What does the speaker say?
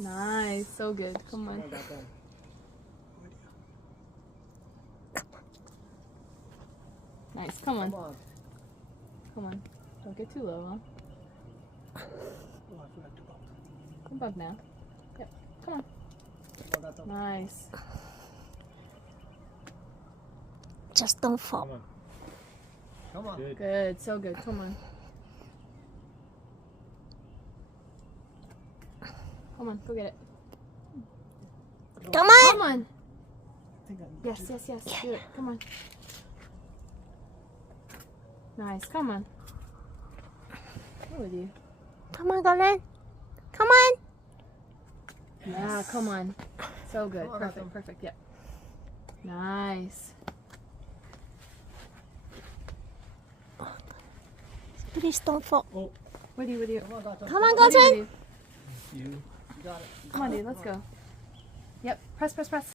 Nice. So good. Come on. Nice. Come on. Come on. Don't get too low, huh? Come up now. Yep. Come on. Nice. Just don't fall. Come on. Good. Good. So good. Come on. Come on. Go get it. Come on. Come on. Yes, yes, yes. Do it. Come on. Nice. Come on. What with you? Come on, Galen. Come on. Yeah, come on. So good. Perfect, perfect. Yep. Nice. Please don't fall. Oh. With you, with you. Come on, With you, with Galen. you. You. Come on, dude. Let's go. Yep. Press, press, press.